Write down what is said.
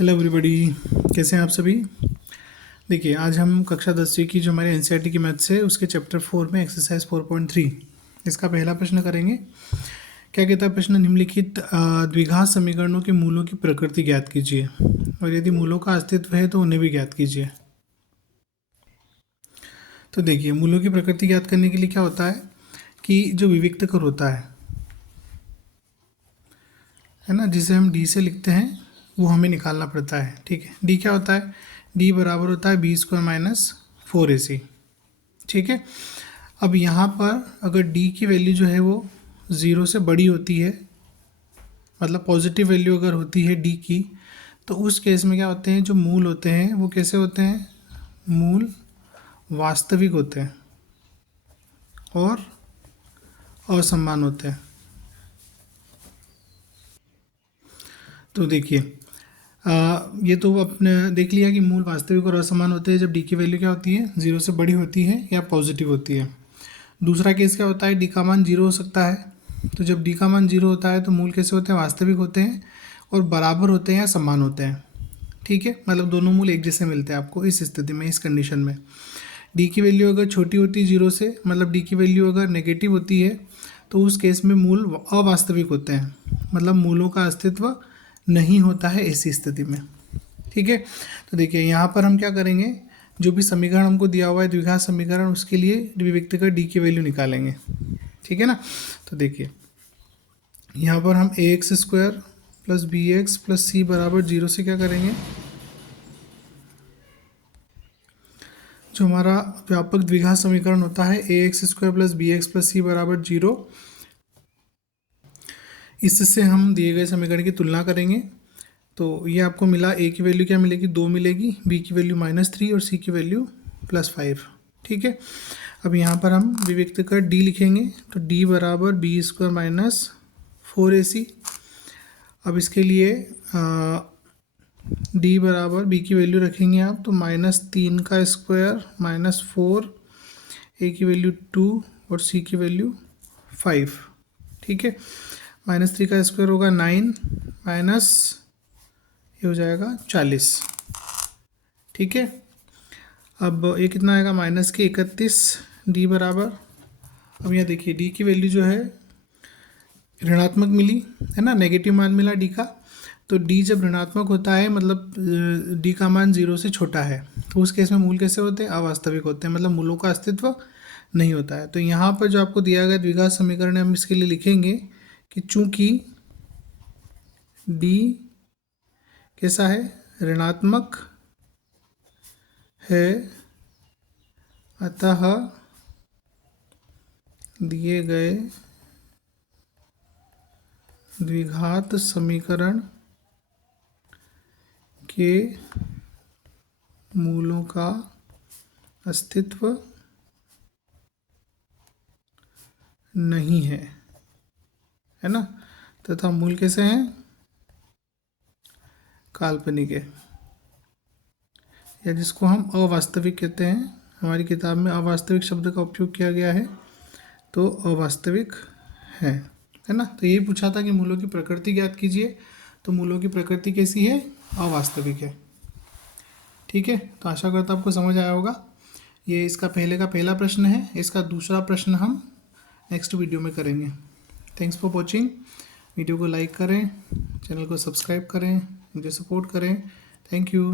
Hello everybody, कैसे हैं आप सभी। देखिए, आज हम कक्षा 10वीं की जो हमारे एनसीईआरटी की मैथ्स है उसके चैप्टर 4 में एक्सरसाइज 4.3 इसका पहला प्रश्न करेंगे। क्या कहता है प्रश्न, निम्नलिखित द्विघात समीकरणों के मूलों की प्रकृति ज्ञात कीजिए और यदि मूलों का अस्तित्व है तो उन्हें भी ज्ञात कीजिए। तो देखिए, मूलों की प्रकृति ज्ञात करने के लिए क्या होता है कि जो विविक्तकर होता है ना, जिसे हम डी से लिखते हैं, वो हमें निकालना पड़ता है। ठीक है, डी क्या होता है, डी बराबर होता है b² - 4ac। ठीक है, अब यहाँ पर अगर डी की वैल्यू जो है वो 0 से बड़ी होती है, मतलब पॉजिटिव वैल्यू अगर होती है डी की, तो उस केस में क्या होते हैं, जो मूल होते हैं वो कैसे होते हैं, मूल वास्तविक होते हैं और असमान होते हैं। तो देखिए, ये तो अपने देख लिया कि मूल वास्तविक और असमान होते हैं जब डी की वैल्यू क्या होती है, 0 से बड़ी होती है या पॉजिटिव होती है। दूसरा केस क्या होता है, डी का मान 0 हो सकता है। तो जब डी का मान 0 होता है तो मूल कैसे होते हैं, वास्तविक होते हैं और बराबर होते हैं या समान होते हैं। ठीक है, मतलब दोनों मूल एक जैसे मिलते हैं आपको इस स्थिति में, इस कंडीशन में। डी की वैल्यू अगर छोटी होती है 0 से, मतलब डी की वैल्यू अगर नेगेटिव होती है, तो उस केस में मूल अवास्तविक होते हैं, मतलब मूलों का अस्तित्व नहीं होता है ऐसी स्थिति में। ठीक है, तो देखिए यहाँ पर हम क्या करेंगे, जो भी समीकरण हमको दिया हुआ है द्विघात समीकरण, उसके लिए विविक्तकर डी की वैल्यू निकालेंगे। ठीक है ना, तो देखिए यहाँ पर हम ax² + bx + c बराबर 0 से क्या करेंगे, जो हमारा व्यापक द्विघात समीकरण होता है ax² + bx + c बराबर 0, इससे हम दिए गए समीकरण की तुलना करेंगे। तो ये आपको मिला, a की वैल्यू क्या मिलेगी, 2 मिलेगी, b की वैल्यू -3 और c की वैल्यू +5। ठीक है, अब यहाँ पर हम विविक्त कर d लिखेंगे, तो d बराबर b² - 4ac। अब इसके लिए d बराबर b की वैल्यू रखेंगे आप, तो -3 का स्क्वायर -4, a की वैल्यू 2 और c की वैल्यू 5। ठीक है, -3 का स्क्वायर होगा 9 माइनस ये हो जाएगा 40। ठीक है, अब ये कितना आएगा, -31, डी बराबर, अब यहाँ देखिए डी की वैल्यू जो है ऋणात्मक मिली है ना, नेगेटिव मान मिला डी का। तो डी जब ऋणात्मक होता है, मतलब डी का मान 0 से छोटा है, तो उस केस में मूल कैसे होते हैं, अवास्तविक होते हैं, मतलब मूलों का अस्तित्व नहीं होता है। तो यहाँ पर जो आपको दिया गया द्विघात समीकरण है, हम इसके लिए लिखेंगे कि चूंकि डी कैसा है, ऋणात्मक है, अतः दिए गए द्विघात समीकरण के मूलों का अस्तित्व नहीं है ना, तथा मूल कैसे हैं, काल्पनिक है, या जिसको हम अवास्तविक कहते हैं। हमारी किताब में अवास्तविक शब्द का उपयोग किया गया है, तो अवास्तविक है ना। तो ये पूछा था कि मूलों की प्रकृति ज्ञात कीजिए, तो मूलों की प्रकृति कैसी है, अवास्तविक है। ठीक है, तो आशा करता आपको समझ आया होगा। ये इसका पहले का पहला प्रश्न है, इसका दूसरा प्रश्न हम नेक्स्ट वीडियो में करेंगे। Thanks for watching. वीडियो को लाइक करें, चैनल को सब्सक्राइब करें, मुझे सपोर्ट करें। Thank you.